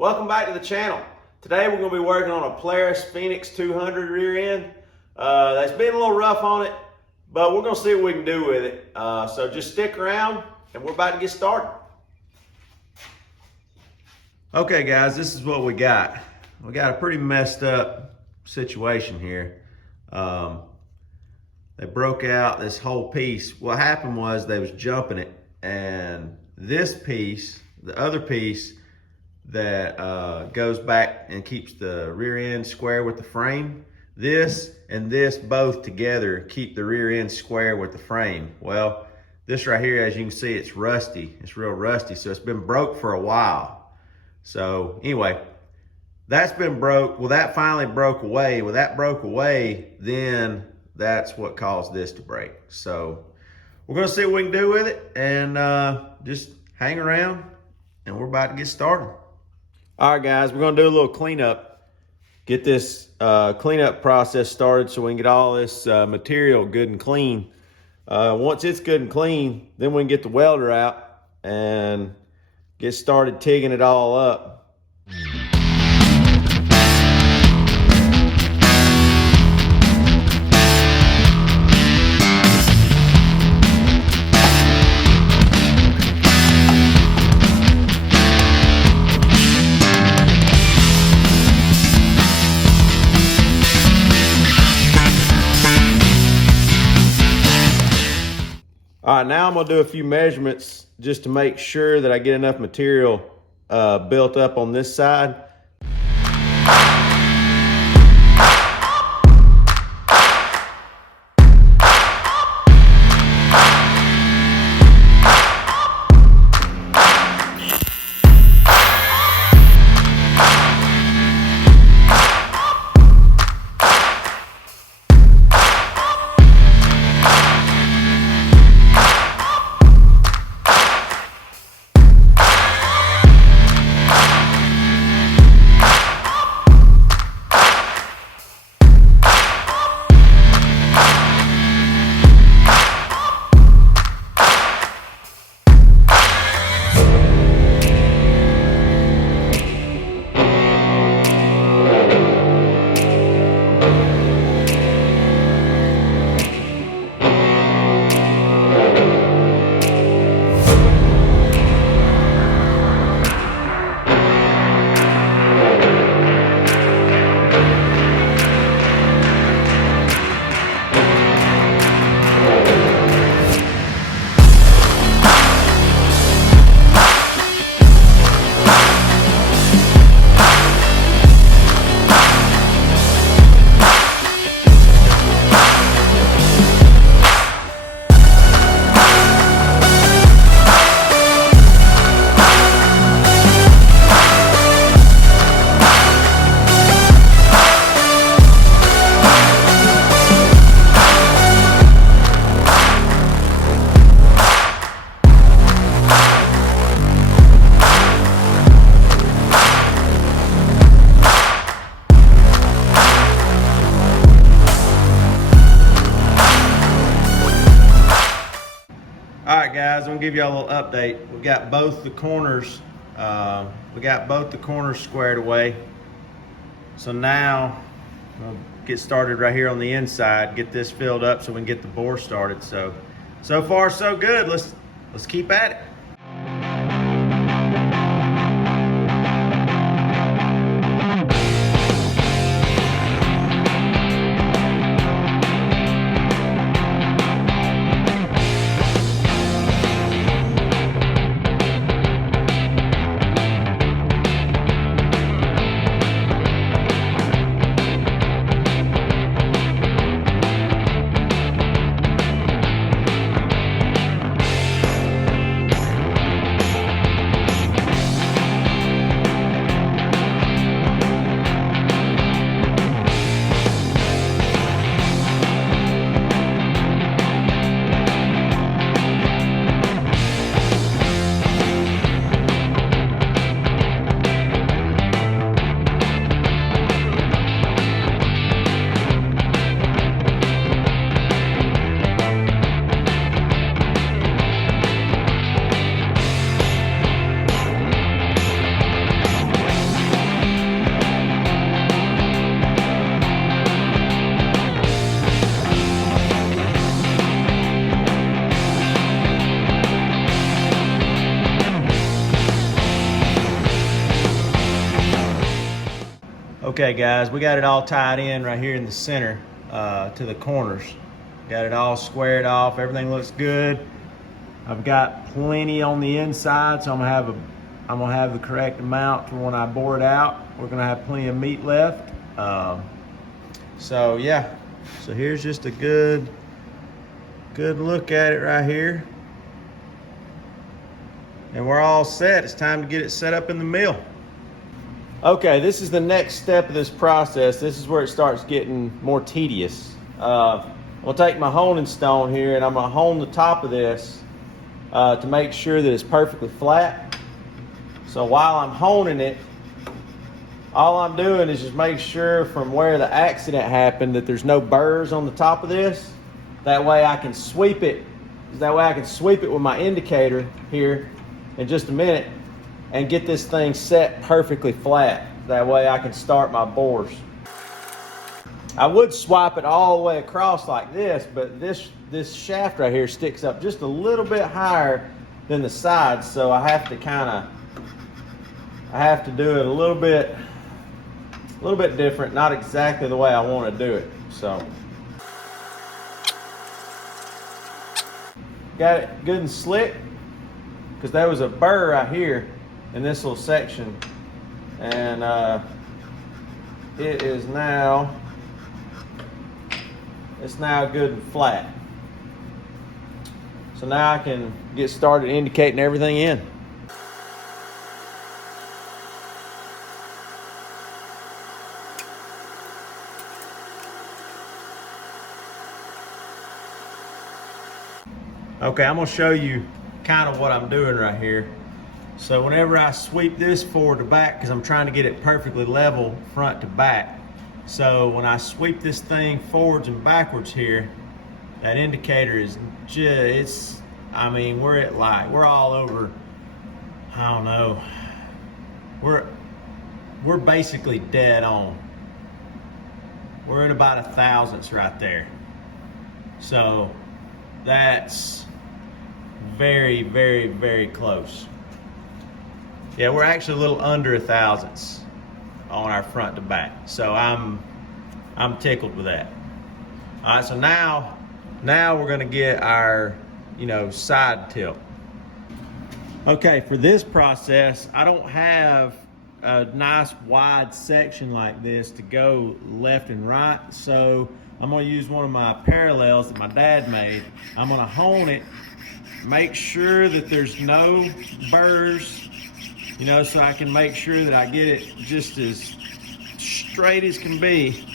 Welcome back to the channel. Today we're going to be working on a Polaris Phoenix 200 rear end. That's been a little rough on it, but we're going to see what we can do with it. So just stick around and we're about to get started. Okay guys, this is what we got. We got a pretty messed up situation here. They broke out this whole piece. What happened was they was jumping it, and this piece, the other piece that goes back and keeps the rear end square with the frame, this and this both together keep the rear end square with the frame. Well, this right here, as you can see, it's rusty. It's real rusty, so it's been broke for a while. So anyway, that's been broke. Well, that finally broke away. Well, that broke away, then that's what caused this to break. So we're gonna see what we can do with it, and just hang around and we're about to get started. All right guys, we're gonna do a little cleanup. Get this cleanup process started so we can get all this material good and clean. Once it's good and clean, then we can get the welder out and get started tigging it all up. All right, now I'm gonna do a few measurements just to make sure that I get enough material built up on this side. All right guys, I'm gonna give y'all a little update. We got both the corners, squared away. So now we'll get started right here on the inside, get this filled up so we can get the bore started. So far so good. Let's keep at it. Okay guys, we got it all tied in right here in the center to the corners. Got it all squared off, everything looks good. I've got plenty on the inside, so I'm gonna have the correct amount for when I bore it out. We're gonna have plenty of meat left. So yeah, so here's just a good look at it right here. And we're all set. It's time to get it set up in the mill. Okay, this is the next step of this process. This is where it starts getting more tedious. I'll take my honing stone here and I'm gonna hone the top of this to make sure that it's perfectly flat. So while I'm honing it, all I'm doing is just make sure from where the accident happened that there's no burrs on the top of this. That way I can sweep it. That way I can sweep it with my indicator here in just a minute and get this thing set perfectly flat. That way I can start my bores. I would swipe it all the way across like this, but this shaft right here sticks up just a little bit higher than the sides, so I have to do it a little bit different, not exactly the way I want to do it. So got it good and slick, because there was a burr right here in this little section, and it's now good and flat. So now I can get started indicating everything in. Okay, I'm gonna show you kind of what I'm doing right here. So whenever I sweep this forward to back, because I'm trying to get it perfectly level front to back. So when I sweep this thing forwards and backwards here, that indicator is just, I mean, we're all over, I don't know, we're basically dead on. We're at about 1/1000ths right there. So that's very, very, very close. Yeah, we're actually a little under 1/1000ths on our front to back. So I'm tickled with that. All right, so now we're gonna get our, side tilt. Okay, for this process, I don't have a nice wide section like this to go left and right. So I'm gonna use one of my parallels that my dad made. I'm gonna hone it, make sure that there's no burrs, so I can make sure that I get it just as straight as can be.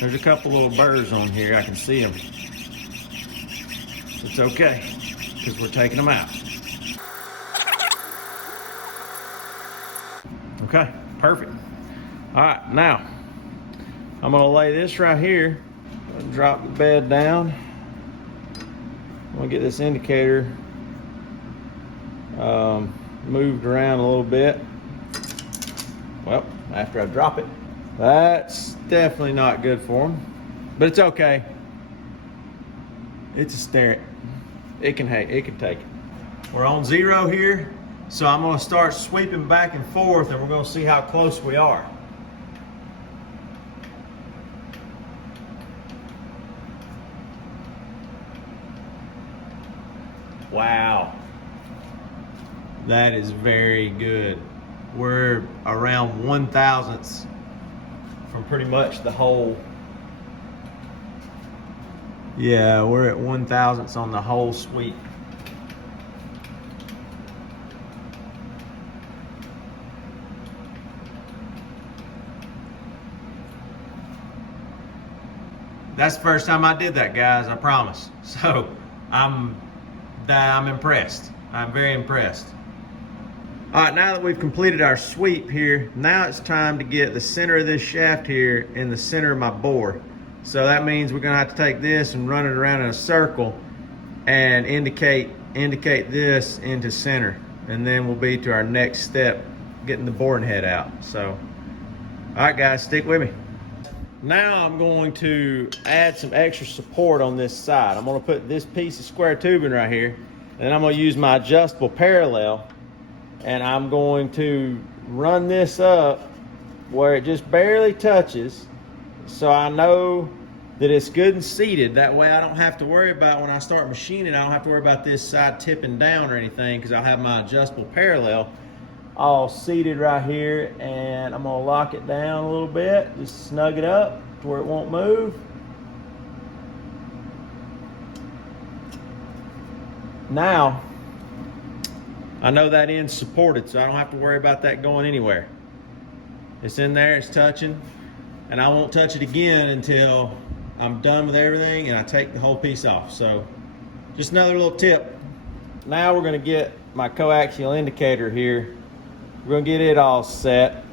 There's a couple little burrs on here, I can see them. It's okay, because we're taking them out. Okay, perfect. All right, now I'm gonna lay this right here, drop the bed down. I'm gonna get this indicator moved around a little bit. Well, after I drop it, that's definitely not good for them, but it's okay. It's a stare. It can take it. We're on 0 here, so I'm gonna start sweeping back and forth, and we're gonna see how close we are. Wow, that is very good. We're around 1/1000ths from pretty much the whole. Yeah, we're at 1/1000ths on the whole sweep. That's the first time I did that, guys, I promise. So I'm impressed. I'm very impressed. All right, now that we've completed our sweep here, now it's time to get the center of this shaft here in the center of my bore. So that means we're gonna have to take this and run it around in a circle and indicate this into center. And then we'll be to our next step, getting the boring head out. So, all right guys, stick with me. Now I'm going to add some extra support on this side. I'm gonna put this piece of square tubing right here, and then I'm gonna use my adjustable parallel and I'm going to run this up where it just barely touches, so I know that it's good and seated. That way I don't have to worry about, when I start machining, I don't have to worry about this side tipping down or anything, because I'll have my adjustable parallel all seated right here. And I'm gonna lock it down a little bit, just snug it up to where it won't move. Now, I know that end's supported, so I don't have to worry about that going anywhere. It's in there, it's touching, and I won't touch it again until I'm done with everything and I take the whole piece off. So just another little tip. Now we're gonna get my coaxial indicator here. We're gonna get it all set.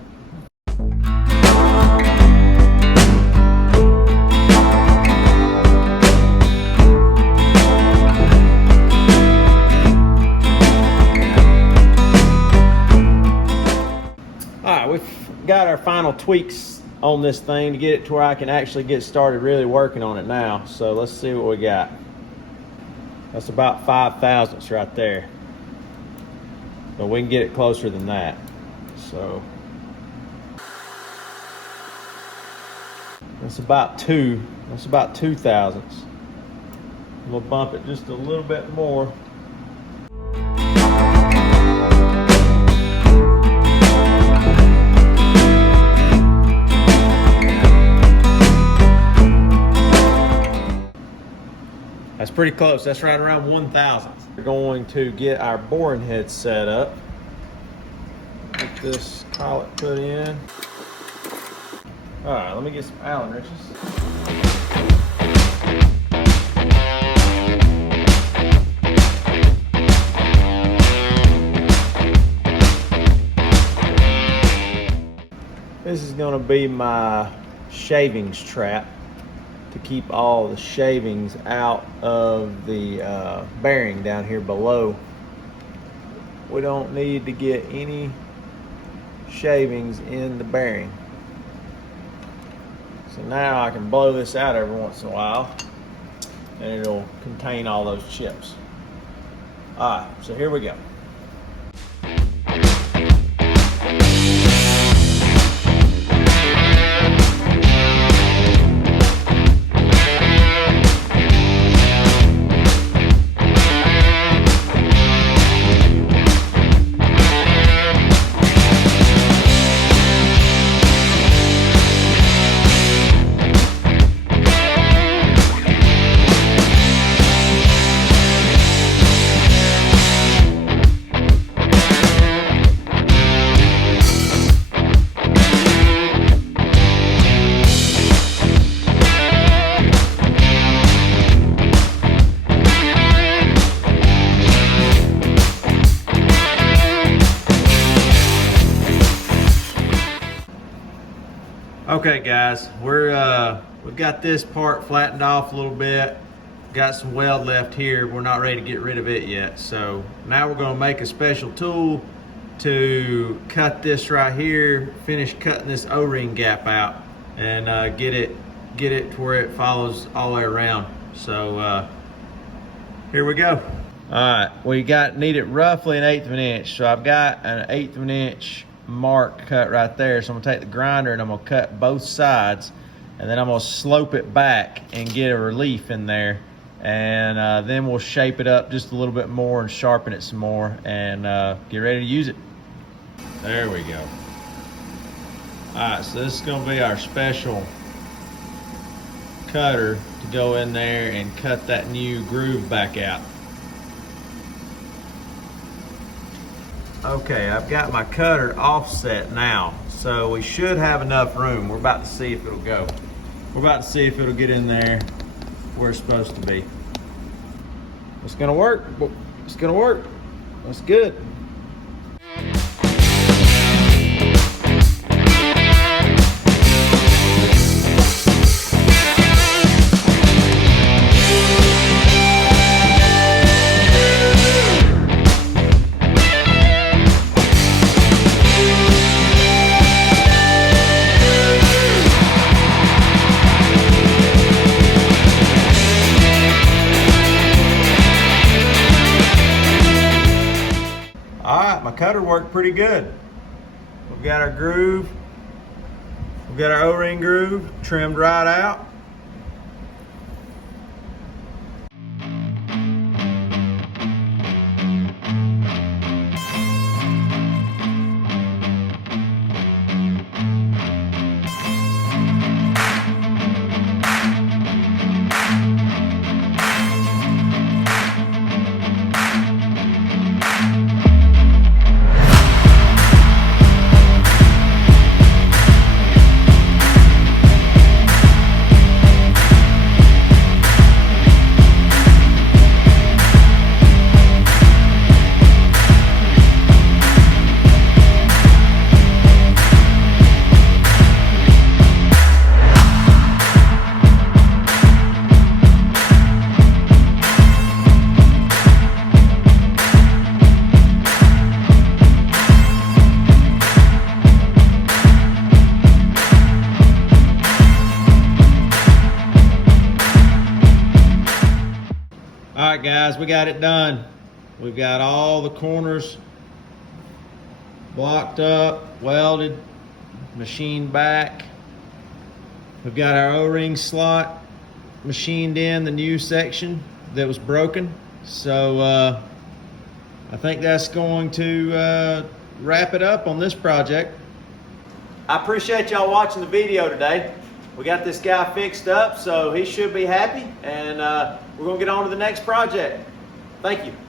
All right, we've got our final tweaks on this thing to get it to where I can actually get started really working on it now. So let's see what we got. That's about 5 thousandths right there, but we can get it closer than that. So that's about 2 thousandths. I'm gonna bump it just a little bit more. That's pretty close. That's right around 1,000th. We're going to get our boring head set up. Get this collet put in. All right, let me get some Allen wrenches. This is going to be my shavings trap to keep all the shavings out of the bearing down here below. We don't need to get any shavings in the bearing. So now I can blow this out every once in a while and it'll contain all those chips. All right, so here we go. Okay guys, we've got this part flattened off a little bit. Got some weld left here. We're not ready to get rid of it yet. So now we're going to make a special tool to cut this right here, finish cutting this O-ring gap out, and get it to where it follows all the way around. So here we go. All right, we need it roughly 1/8 of an inch. So I've got an 1/8 of an inch mark cut right there. So I'm gonna take the grinder and I'm gonna cut both sides, and then I'm gonna slope it back and get a relief in there, and then we'll shape it up just a little bit more and sharpen it some more, and get ready to use it. There we go. All right, so this is gonna be our special cutter to go in there and cut that new groove back out. Okay, I've got my cutter offset now, so we should have enough room. We're about to see if it'll go. We're about to see if it'll get in there where it's supposed to be. It's gonna work. It's gonna work. That's good. All right, my cutter worked pretty good. We've got our groove. We've got our O-ring groove trimmed right out. All right, guys, we got it done. We've got all the corners blocked up, welded, machined back. We've got our O-ring slot machined in the new section that was broken. So I think that's going to wrap it up on this project. I appreciate y'all watching the video today. We got this guy fixed up, so he should be happy, and we're gonna get on to the next project. Thank you.